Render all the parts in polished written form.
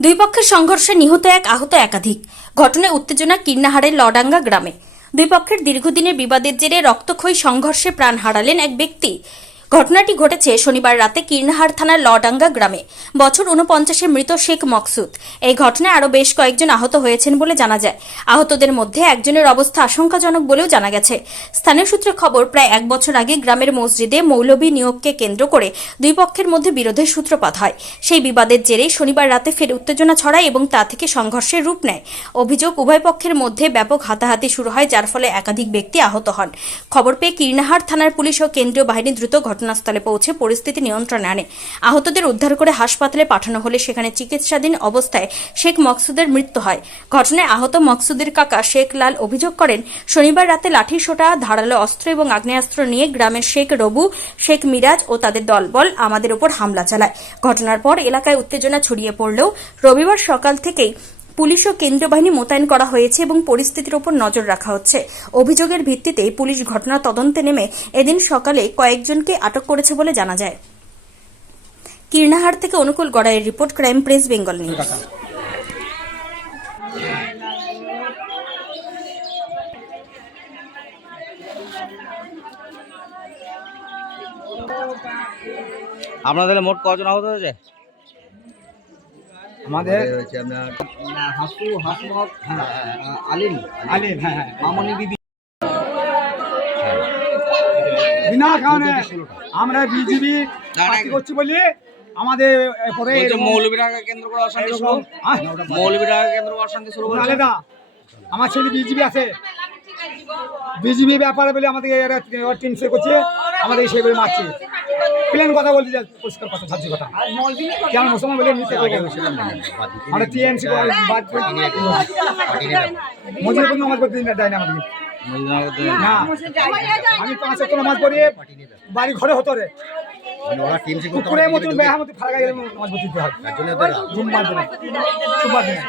দুই পক্ষের সংঘর্ষে নিহত এক, আহত একাধিক। ঘটনায় উত্তেজনা কীর্ণাহারের লডাঙ্গা গ্রামে। দুই পক্ষের দীর্ঘদিনের বিবাদের জেরে রক্তক্ষয়ী সংঘর্ষে প্রাণ হারালেন এক ব্যক্তি। ঘটনাটি ঘটেছে শনিবার রাতে কীর্ণাহার থানার লডাঙ্গা গ্রামে। বছর 49 মৃত শেখ মকসুদ। এই ঘটনায় আরও বেশ কয়েকজন আহত হয়েছেন বলে জানা যায়। আহতদের মধ্যে একজনের অবস্থা আশঙ্কাজনক বলেও জানা গেছে। স্থানীয় সূত্রে খবর, প্রায় এক বছর আগে গ্রামের মসজিদে মৌলভী নিয়োগকে কেন্দ্র করে দুই পক্ষের মধ্যে বিরোধের সূত্রপাত হয়। সেই বিবাদের জেরেই শনিবার রাতে ফের উত্তেজনা ছড়ায় এবং তা থেকে সংঘর্ষের রূপ নেয়। অভিযোগ, উভয় পক্ষের মধ্যে ব্যাপক হাতাহাতি শুরু হয়, যার ফলে একাধিক ব্যক্তি আহত হন। খবর পেয়ে কীর্ণাহার থানার পুলিশ ও কেন্দ্রীয় বাহিনী দ্রুত ঘটনাস্থলে পৌঁছে পরিস্থিতি নিয়ন্ত্রণে আনে। আহতদের উদ্ধার করে হাসপাতালে পাঠানো হলে সেখানে চিকিৎসাধীন অবস্থায় শেখ মকসুদের মৃত্যু হয়। ঘটনায় আহত মকসুদের কাকা শেখ লাল অভিযোগ করেন, শনিবার রাতে লাঠিসোঁটা, ধারালো অস্ত্র এবং আগ্নেয়াস্ত্র নিয়ে গ্রামের শেখ রবু, শেখ মিরাজ ও তাদের দলবল আমাদের উপর হামলা চালায়। ঘটনার পর এলাকায় উত্তেজনা ছড়িয়ে পড়লেও রবিবার সকাল থেকেই পুলিশ ও কেন্দ্রীয় বাহিনী মোতায়েন করা হয়েছে এবং পরিস্থিতির উপর নজর রাখা হচ্ছে। অভিযোগের ভিত্তিতে পুলিশ ঘটনা তদন্তে নেমে এদিন সকালে কয়েকজনকে আটক করেছে বলে জানা যায়। কীর্ণাহার থেকে অনুকূল গড়াইয়ের report, crime press Bengal news. আপনাদের মোট কজন আহত হয়েছে? আমাদের হয়েছে আপনার হাসমত আলিম মামনি বিবি। বিনা কারণে আমরা বিজেপি করছি বলি আমাদের পরে মৌলভীরাকে কেন্দ্র করে অশান্তি শুরু। মৌলভীরাকে কেন্দ্র করে অশান্তি শুরু হয়েছে। আলাদা আমার ছেলে বিজেপি আছে, বিজেপি ব্যাপারে বলে আমাদের এরা টিনসে করছে, আমাদের সেভাবে মারছে। প্লেন কথা বলতে যাই, পরিষ্কার কথা, সাচ্ছি কথা। কেমন মুসলমান বলে আমরা টিএমসি মজুরি নামাজ পড়তে দেয় না আমাদের। না, আমি 5 ওয়াক্ত নামাজ পড়ি বাড়ি ঘরে হতো রে, কুকুরের মতন বেহামতি ফাঁকা গেলে নামাজ পড়তে হয়। জুম্মার দিনে, সোমবার দিনে,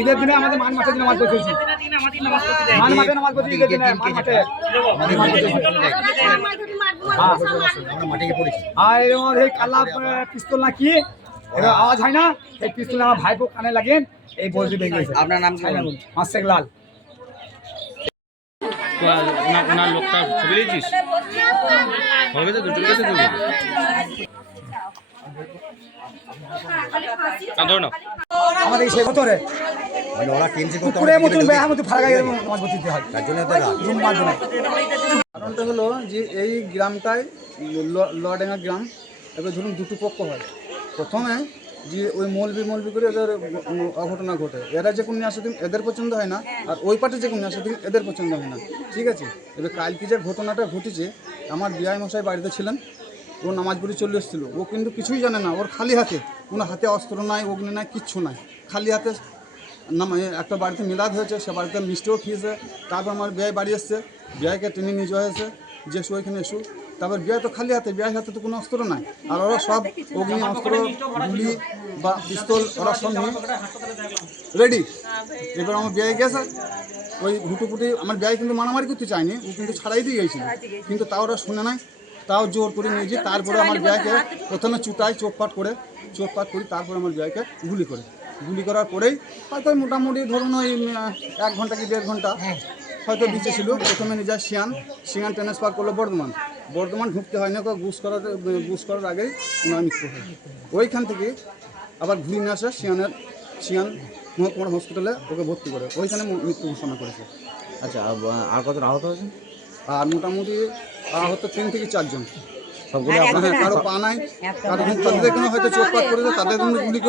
ঈদের দিনে আমাদের মান মাঠে নামাজ পড়তেছি, মান মাঠে নামাজ পড়তে, ঈদের দিনে মান মাঠে। আর এর মধ্যে কালা পিস্তল না কি এটা আওয়াজ হয় না, এই পিস্তল আমার ভাইপো কানে লাগেন, এই বলতে বেরিয়ে গেছে। আপনার নাম কি? শেখ লাল। ওনার লোকটা ছবি দিয়েছিস? হবে তো দুটোর কাছে ছবি। আমাদের সেই ভেতরে কুকুরের মতন বেহামতি ফাঁকা গেলে নামাজ পড়তে হয়। জুম্মার দিনে কারণটা হলো যে এই গ্রামটায় লডাঙ্গা গ্রাম, এবার ধরুন দুটো পক্ষ হয়। প্রথমে যে ওই মৌলবি করে এদের অঘটনা ঘটে, এরা যে কোনো আসে দিন এদের পছন্দ হয় না, আর ওই পার্টি যে কোনো আসে দিন এদের পছন্দ হয় না, ঠিক আছে। এবার কালকে যে ঘটনাটা ঘটেছে, আমার বিআই মশাই বাড়িতে ছিলেন, ও নামাজ পড়ে চলে এসেছিলো, ও কিন্তু কিছুই জানে না, ওর খালি হাতে, কোনো হাতে অস্ত্র নাই, অগ্নি নাই, কিচ্ছু নাই, খালি হাতে একটা বাড়িতে মিলাদ হয়েছে, সে বাড়িতে মিষ্টিও খেয়েছে। তারপর আমার বিআই বাড়ি এসছে, বিআইকে টেনে নিয়ে যাওয়া হয়েছে, যে এসো এখানে এসো। তারপর বিআই তো খালি হাতে, বিআই হাতে তো কোনো অস্ত্র নাই, আর ওরা সব অগ্নি অস্ত্র, গুলি বা পিস্তল ওরা সব নিয়ে রেডি। এবার আমার বিআই গেছে, ওই হুটুপুটি, আমার বিআই কিন্তু মারামারি করতে চায়নি, ও কিন্তু ছাড়াই দিয়ে গেছিল, কিন্তু তাও ওরা শুনে নাই, তাও জোর করে নিয়ে যে। তারপরে আমার বিআইকে প্রথমে চুটাই চোখপাট করে তারপরে আমার বিআইকে গুলি করার পরেই হয়তো মোটামুটি ধরুন ওই 1 ঘন্টা কি 1.5 ঘন্টা হয়তো বেঁচে ছিল। প্রথমে নিয়ে যায় সিয়ান ট্রান্সফার করলো বর্ধমান ঢুকতে হয় না, বুস করার আগেই ওনার মৃত্যু হয়। ওইখান থেকে আবার ঘুরে নিয়ে আসে সিয়ান মহকুমার হসপিটালে, ওকে ভর্তি করে, ওইখানে মৃত্যু ঘোষণা করেছে। আচ্ছা, আর কত আহত হয়েছে? আর মোটামুটি আহত 3 থেকে 4 জন। সবগুলো হ্যাঁ, কারো পা নাই, কারো তাদের কোনো হয়তো চোখপাট করেছে, তাদের কোনো গুলি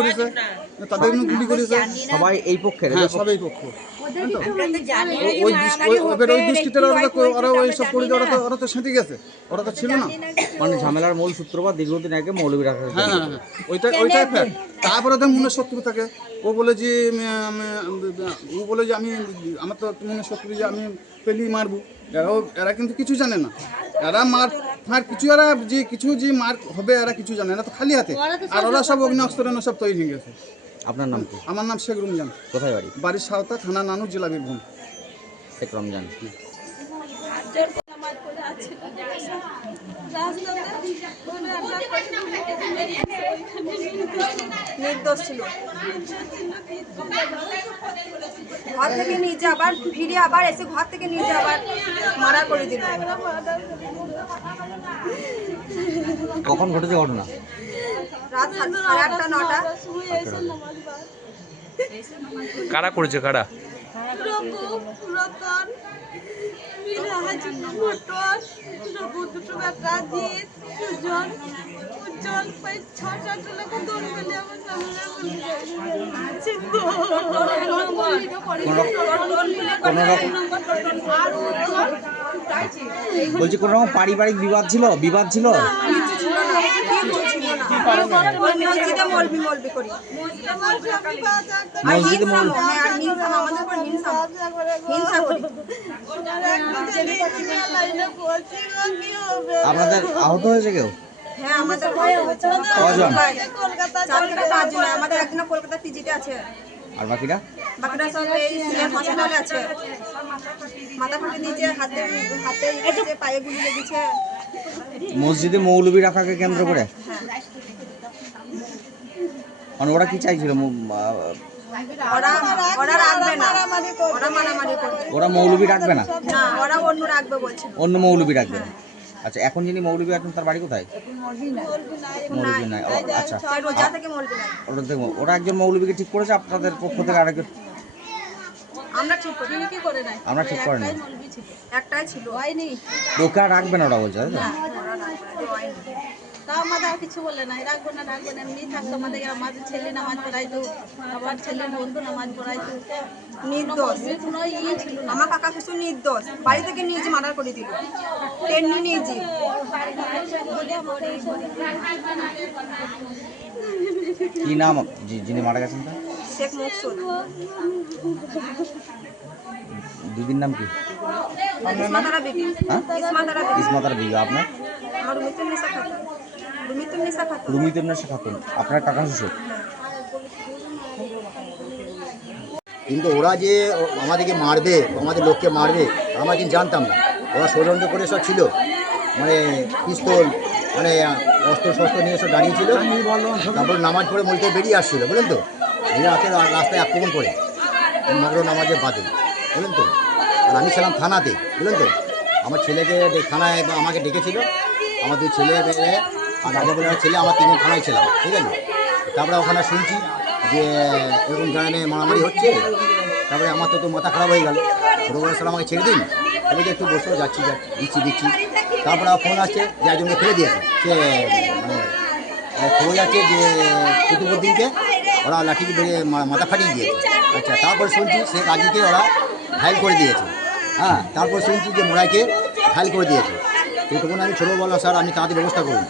করেছে, সবাই এই পক্ষের? হ্যাঁ, সবাই পক্ষ। ওই দুষ্কৃতীরা ওরা ওই সব করে, ওরা তো সেঁতে গেছে, ওরা তো ছিল না। মানে ঝামেলার মূল সূত্রপাত দীর্ঘদিন আগে মৌলভীরাকে। হ্যাঁ, ওইটাই ফ্যাক্ট। তারপরে তো মনে শত্রু থাকে, ও বলে যে আমি আমার তো মনে শত্রু যে আমি পেলি মারবো। এরা কিন্তু কিছু জানে না, এরা মার কিছু, এরা যে কিছু যে মার হবে এরা কিছু জানে না, তো খালি হাতে। আর ওরা সব অগ্নি অস্ত্র সব তৈরি হয়ে গেছে। আপনার নাম কি? আমার নাম শেখ রমজান। কোথায় বাড়ি? বাড়ির সাঁওতা, থানা নানুর, জেলা বীরভূম। শেখ রমজান। রাস্তা নির্দোষ ছিল। ঘর থেকে নিজে আবার ফিরে আবার এসে ঘর থেকে নিজে আবার মারা করে দিল। কখন ঘটেছে ঘটনা? রাত 8:30 9টা। কারা করেছে কারা? রতন মোটর দুটো বেটা জিৎ সুজন উজ্জ্বল 6-7 লোক দৌড় পেলে আমার বলছি কোনো রকম পারিবারিক বিবাদ ছিল? কিছু ছিল না, কিছু ছিল না। মসজিদে মলবি করি। মসজিদে মৌলবি? হ্যাঁ, আর হিংসা আমাদের উপর হিংসা করি। আপনাদের আহত হয়েছে কেউ? হ্যাঁ, আমাদের কজন? 4 থেকে 5 জন। আমাদের একজন কলকাতা পিজিতে আছে, আর বাকিরা সব এই সিলেট হসপিটালে আছে। মাথা ফাটে দিয়েছে, হাতে লেগেছে, পায়ে গুলি লেগেছে। মসজিদে মৌলবি রাখাকে কেন্দ্র করে মানে ওরা কি চাইছিল? ওরা রাখবে না, ওরা মারামারি করবে। ওরা মৌলবি রাখবে না, না, ওরা অন্য রাখবে বলছে। অন্য মৌলবি রাখবে না। আচ্ছা, এখন যিনি মৌলবি আছেন তার বাড়ি কোথায়? মৌলবি নাই। ও, আচ্ছা, সে রোজা থেকে মলবি নাই। ওরা একজন মৌলবিকে ঠিক করেছে, আপনাদের পক্ষ থেকে আরেকজন? আমরা ঠিক করি কি করে নাই, আমরা ঠিক করে নাই, একটাই ছিল, হয়নি। ওকে আর রাখবে না ওরা বলছে, তাই তো? তা আমাদের আর কিছু বলে নাই, রাখবো না এমনি থাকতো। আমাদের ছেলে নামাজ পড়াইতো, আবার ছেলের বন্ধু নামাজ পড়াইতো। নির্দোষ কোনো ছিল না। আমার কাকা কিছু নির্দোষ, বাড়ি থেকে নিয়ে যে মার্ডার করে দিল, টেনে নিয়ে যে। কি নাম যিনি মারা গেছেন তার? শেখ মকসুদ। দিদির নাম কি? ইসমাতারা বিবি। হ্যাঁ, ইসমাতারা বিবি। ইসমাতার বিবি। আপনার? আমার রুমিতুন্নিসা খাতুন। রুমিতুন্নিসা খাতুন। আপনার কাকা শ্বশুর? কিন্তু ওরা যে আমাদেরকে মারবে, আমাদের লোককে মারবে, আমরা কিন্তু জানতাম না। ওরা ষড়যন্ত্র করে সব ছিল, মানে পিস্তল, মানে অস্ত্র শস্ত্র নিয়ে সব দাঁড়িয়েছিল। তারপর নামাজ পড়ে মসজিদে বেরিয়ে আসছিল, বুঝলেন তো। রাতে রাস্তায় আক্রমণ করে মাগরিব নামাজের বাদে, বুঝলেন তো। আর আমি ছিলাম থানাতে, বুঝলেন তো। আমার ছেলেকে থানায় আমাকে ডেকেছিল, আমার 2 ছেলে মেয়ে আর রাজা বলে ছেলে, আমার 3 জন থানায় ছিলাম, ঠিক আছে। তারপরে ওখানে শুনছি যে এরকম গ্রামে মারামারি হচ্ছে। তারপরে আমার তো মাথা খারাপ হয়ে গেল। ছোটোবেলা সাল আমাকে ছেড়ে দিন, বলে যে একটু বসে যাচ্ছি দিচ্ছি। তারপরে ফোন আসছে যে একজনকে ফেলে দিয়েছে, সে মানে খবর যাচ্ছে যে কুতুবুদ্দিনকে ওরা লাঠি বেরিয়ে মাথা ফাটিয়ে দিয়েছে। আচ্ছা, তারপর শুনছি সে কাজীকে ওরা ঘায়েল করে দিয়েছে। হ্যাঁ, তারপর শুনছি যে মোড়াইকে ঘায়েল করে দিয়েছে। তো তখন আমি ছোটো বললাম, স্যার আপনি তাড়াতাড়ি ব্যবস্থা করুন।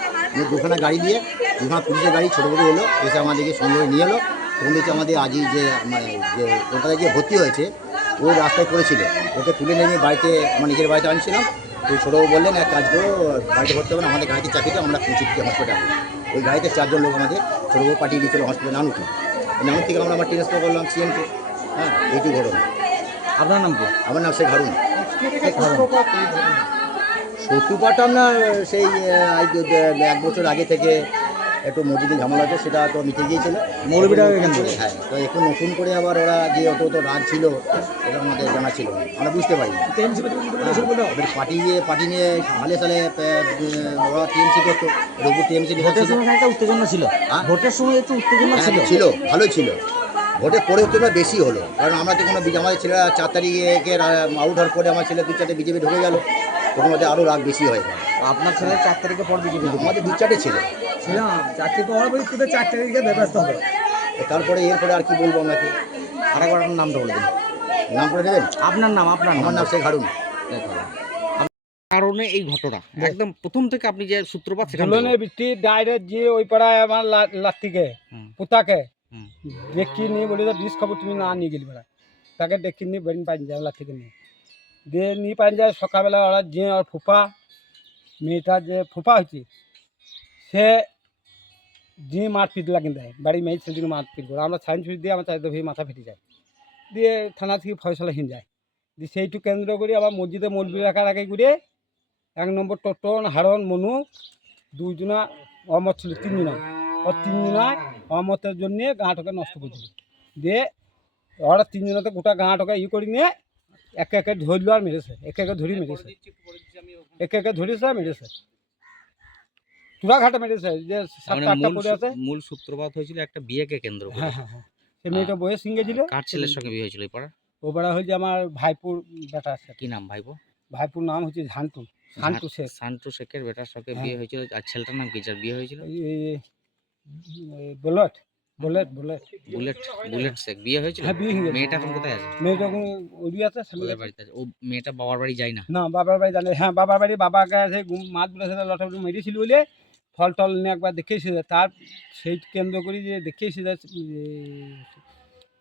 2খানা গাড়ি দিয়ে, 2খানা পুলিশের গাড়ি ছোটো বড়ো এলো, এসে আমাদেরকে সঙ্গে নিয়ে এলো। তখন দেখছি আমাদের আজই যে মানে যে কলকাতায় যে ভর্তি হয়েছে, ওই রাস্তায় পড়েছিল। ওকে তুলে নিয়ে বাড়িতে, আমার নিজের বাড়িতে আনছিলাম। তো ছোটোবাবু বললেন এক কাজ করো, বাড়িতে ভর্তি হবে না, আমাদের গাড়িতে চাপিয়ে আমরা পৌঁছে দিচ্ছি হসপিটালে। ওই গাড়িতে 4 জন লোক আমাদের ছোটোবাবু পাঠিয়ে দিয়েছিল হসপিটালে নানুকে। নানুক থেকে আমরা ট্রান্সফার করলাম সিএমকে। হ্যাঁ, এইটুকু ঘটনা। আপনার নাম কি? আমার নাম শেখ হারুন। শত্রুপাটা আপনার সেই 1 বছর আগে থেকে একটু মসজিদে ঝামেলা আছে, সেটা তো মিটে গিয়েছিল মৌলবিটাকে কেন? হ্যাঁ, তো এখন নতুন করে আবার ওরা যে অত রাগ ছিল, এটা আমাদের জানা ছিল না, আমরা বুঝতে পারি। ওদের পার্টি নিয়ে সালে ওরা টিএমসি করতো, রঘু টিএমসি ভোটের সময় একটা উত্তেজনা ছিল। ভোটের সময় একটু উত্তেজনা ছিল, ভালো ছিল। ভোটের পরে উত্তেজনা বেশি হলো, কারণ আমরা তো কোনো আমাদের ছেলেরা 4 তারিখে আউট হওয়ার পরে আমার ছেলে 2-4টে বিজেপি ঢুকে গেল, তখন ওদের আরও রাগ বেশি হয়ে গেল। আপনার ছেলে 4 তারিখের পর বিজেপি? আমাদের 2-4টে ছিল, 4 তারিখে ব্যবস্থা হবে। তারপরে এরপরে আর কি বলবো আপনাকে। আরেকবার আপনার নামটা বলে দিন। নাম করে দেবেন? আপনার নাম? আমার নাম শেখ হারুন। কারণে এই ঘটনা একদম প্রথম থেকে আপনি যে সূত্রপাত ঝুলনে বৃষ্টি ডাইরেক্ট যে ওই পাড়ায় আমার লাত্তিকে পুতাকে দেখি নি বলে তো 20 খবর তুমি না নিয়ে গেলি বেড়া, তাকে দেখি নি বেরিন পাইন যায় লাত্তিকে নিয়ে দিয়ে নিয়ে পাইন যায়। সকালবেলা ওরা যে আর ফুফা মেয়েটা যে ফুফা হয়েছে, সে যে মারপিট লাগিয়ে দেয়, বাড়ি মেয়ে ছেলেটিকে মারপিট করে। আমরা সাইন্স দিয়ে আমার চারিদিকে ভেবে মাথা ফেটে যায়, দিয়ে থানা থেকে ফয়সলা হিন যায়। দিয়ে সেইটু কেন্দ্র করে আবার মসজিদে মলবি রাখার আগে করে 1 নম্বর টোটন হারন মনু 2 জনা অমত ছিল, 3 জনা ওর তিনজনায় অমতের জন্য গাঁটকে নষ্ট করছিল দিয়ে ওরা তিনজনাতে গোটা গাঁটকে করে নিয়ে একে একে ধরলো আর মেরেছে, একে একে ধরি মেরেছে, একে একে ধরেছে আর মেরেছে, চূড়াঘাটে মেরেছে যে মানে 7-8টা পড়ে আছে। মূল সূত্রপাত হয়েছিল একটা বিয়েকে কেন্দ্র করে। হ্যাঁ হ্যাঁ হ্যাঁ, সে মেয়েটা বইয়ের সঙ্গে ছিল। কার ছেলের সঙ্গে বিয়ে হয়েছিল এই পাড়া? ও বেড়া হয়েছে আমার ভাইপুর বেটা আছে, কি নাম ভাইপো? ভাইপুর নাম হচ্ছে ঝান্টু, শান্তু শেখ। শান্তু শেখের বেটার সঙ্গে হ্যাঁ। বিয়ে হয়েছিল। আর ছেলেটার নাম কি যার বিয়ে হয়েছিল? Bullet bullet bullet bullet bullet Sheikh বিয়ে হয়েছিল। হ্যাঁ বিয়ে হয়ে গেছে। মেয়েটা এখন কোথায় আছে? মেয়েটা এখন ওই আছে স্বামীর ওদের কাছে। বাড়িতে আছে। ও মেয়েটা বাবার বাড়ি যায় না? না বাবার বাড়ি জানে, হ্যাঁ বাবার বাড়ি বাবাকে আছে মাছ বলেছিল লটাগুলো মেরেছিল বলে ফল টল নিয়ে একবার দেখেছি, তার সেই কেন্দ্র করি যে দেখেছি যে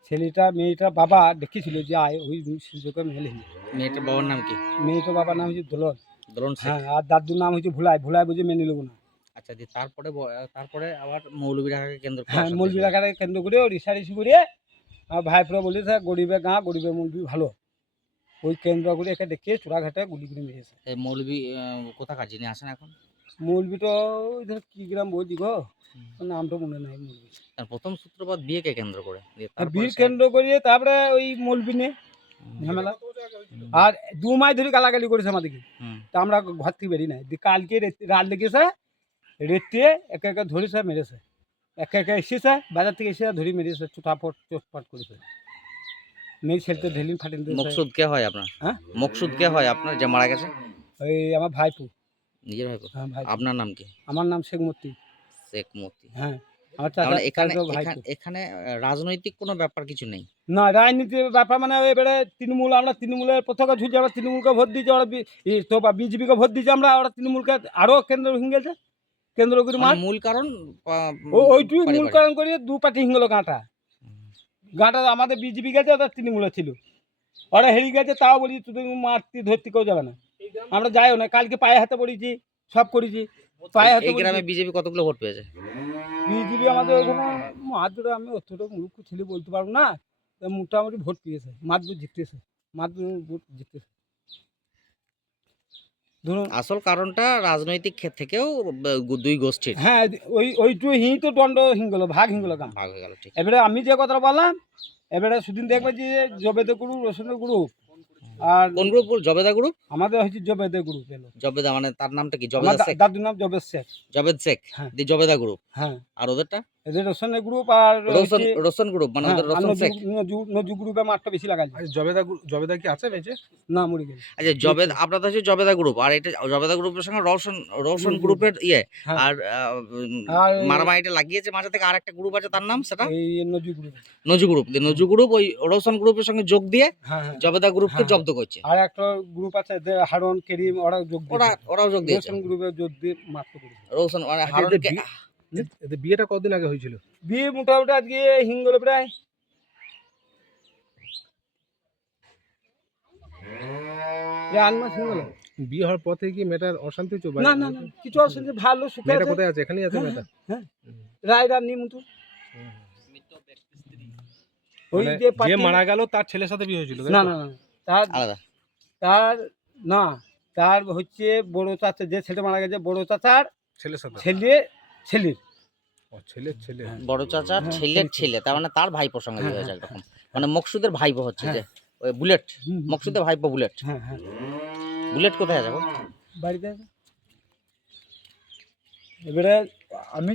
ছেলেটা মেয়েটা বাবা দেখেছিল যে আয় ওই সুযোগে মেলে। মেয়েটার বাবার নাম কি? মেয়েটার বাবার নাম হচ্ছে দোলন। দোলন শেখ। হ্যাঁ, আর দাদুর নাম হচ্ছে ভুলাই, ভুলাই বুঝে মেনে নেবো না। আচ্ছা দিয়ে তারপরে আবার মৌলবীরাকে কেন্দ্র করে হ্যাঁ, অশান্তি মৌলবী শুরু। রাখাকে কেন্দ্র করে রিসারিসি করে আর ভাইপুরা বলেছে গরিবের গাঁ গরিবের মৌলবী ভালো, ওই কেন্দ্র করে একে দেখে চূড়াঘাটে গুলি করে মেরেছে। এই মৌলবী কোথাকার যিনি আসেন এখন? মৌলবী তো ওই ধর কি গ্রাম বলছি গো, ওর নামটা মনে নাই। মৌলবী তার প্রথম সূত্রপাত বিয়েকে কেন্দ্র করে দিয়ে তারপরে বীর কেন্দ্র করিয়ে তারপরে ওই মৌলবী নিয়ে ঝামেলা, আর 2 মাস ধরে গালাগালি করেছে আমাদেরকে। হুম। তা আমরা ঘর থেকে বেরিয়ে নাই, দিয়ে কালকে রাত লেগেছে, রেতে একে একে ধরেছে মেরেছে, একে একে এসেছে বাজার থেকে এসে ধরে মেরেছে, চোটাপট চোটপাট করেছে, মেয়ে ছেলেতে ঢেলিন ফাটিন দিয়েছে। মকসুদ কে হয় আপনার? হ্যাঁ? মকসুদ কে হয় আপনার যে মারা গেছে? ওই আমার ভাইপু। নিজের ভাইপো? হ্যাঁ ভাই, আপনার নাম কি? আমার নাম শেখ মূর্তি। শেখ মতি। হ্যাঁ, আমার তার মানে এখানে চাচাতো ভাইপু। এখানে রাজনৈতিক কোনো ব্যাপার কিছু নেই? না রাজনীতির ব্যাপার মানে এবারে তৃণমূল, আমরা তৃণমূলের পতাকা ঝুলছি, আমরা তৃণমূলকে ভোট দিয়েছি, ওরা তো বা বিজেপিকে ভোট দিয়েছি আমরা, ওরা তৃণমূলকে আরও কেন্দ্র ভেঙে গেছে, কেন্দ্র করে মার মানে মূল কারণ ওইটুই মূল পারিবারিক। কারণ করিয়ে 2 পার্টি হিঙ্গল গাঁটা আমাদের বিজেপি গেছে, ওদের তৃণমূলে ছিল, ওরা হেরে গেছে, তাও বলি তুই মারতে ধরতে কেউ যাবে না, আমরা যাইও না, কালকে পায়ে হাতে পড়েছি, সব করেছি পায়ে হাতে। এই গ্রামে বিজেপি কতগুলো ভোট পেয়েছে? বিজেপি আমাদের ওখানে মাদুর, আমি অতটা মূর্খ ছেলে বলতে পারবো না, তা মোটামুটি ভোট পেয়েছে, মাদুর জিততেছে, মাদুর ভোট জিততেছে। ধরুন আসল কারণটা রাজনৈতিক ক্ষেত্র থেকেও দুই গোষ্ঠীর হ্যাঁ, ওইটু হি তো দণ্ড হিঙ্গল ভাগ হিঙ্গল গান। ভাগ হয়ে গেল। ঠিক। এবারে আমি যে কথাটা বললাম, এবারে সুদিন দেখবে যে জবেদে গ্রুপ, রসুনের গ্রুপ, আর কোন গ্রুপ? জবেদা গ্রুপ? আমাদের হচ্ছে জবেদে গ্রুপ এলো। জবেদা মানে তার নামটা কি? আমার জবেদা শেখ? দাদুর নাম জবেদ শেখ। জবেদ শেখ। হ্যাঁ। দি জবেদা গ্রুপ। হ্যাঁ, আর ওদেরটা? এদের রসুনের গ্রুপ আর রোশন রোশন গ্রুপ মানে ওদের রোশন শেখ। নজু গ্রুপে মাঠটা বেশি লাগাইছে। জবেদা কি আছে বেঁচে? না মরে গেছে। আচ্ছা জবেদ আপনাদের হচ্ছে জবেদা গ্রুপ, আর এটা জবেদা গ্রুপের সঙ্গে রোশন গ্রুপের ইয়ে। হ্যাঁ। আর আর মারামারিটা লাগিয়েছে মাঝে থেকে আরেকটা গ্রুপ আছে তার নাম সেটা এই Naju group. Naju group. Naju group ওই রোশন গ্রুপের সঙ্গে যোগ দিয়ে হ্যাঁ হ্যাঁ, জবেদা গ্রুপকে হ্যাঁ। জব্দ করছে। আর একটা গ্রুপ আছে এদের হারন করিম, ওরা যোগ ওরাও যোগ দিয়েছে। রসুন গ্রুপে যোগ দিয়ে মারতে করেছে। রোশন মানে হারনকে এদের বিয়েটা কতদিন আগে হয়েছিল? বিয়ে মোটামুটি আজকে হিঙ্গল প্রায় 8 মাস হিঙ্গল। বিয়ে হওয়ার পর থেকে কি মেয়েটার অশান্তি হচ্ছে? না না না, কিছু অসুবিধা, ভালো সুখে মেয়েটা আছে। কোথায় আছে? এখানেই আছে মেয়েটা? হ্যাঁ, রায়দার নিমন্ত্র ওই মানে যে যে পার্টি- মারা গেল তার ছেলের সাথে বিয়ে হয়েছিল? তাই না তো? না না, তার আলাদা। তার না, তার হচ্ছে বড় চাচা, যে ছেলে মারা গেছে বড় চাচার ছেলের সাথে? ছেলের ও ছেলের ছেলে। বড় চাচার হ্যাঁ, ছেলের ছেলে। ছেলে, তার মানে তার ভাইপোর সঙ্গে বিয়ে হ্যাঁ, হয়েছে একরকম। মানে মকসুদের ভাইপো হচ্ছে যে হ্যাঁ। ওই বুলেট। হুম, হুম, মকসুদের ভাইপো বুলেট। হ্যাঁ হ্যাঁ, বুলেট কোথায় আছে গো? বাড়িতে আছে। এবারে আমি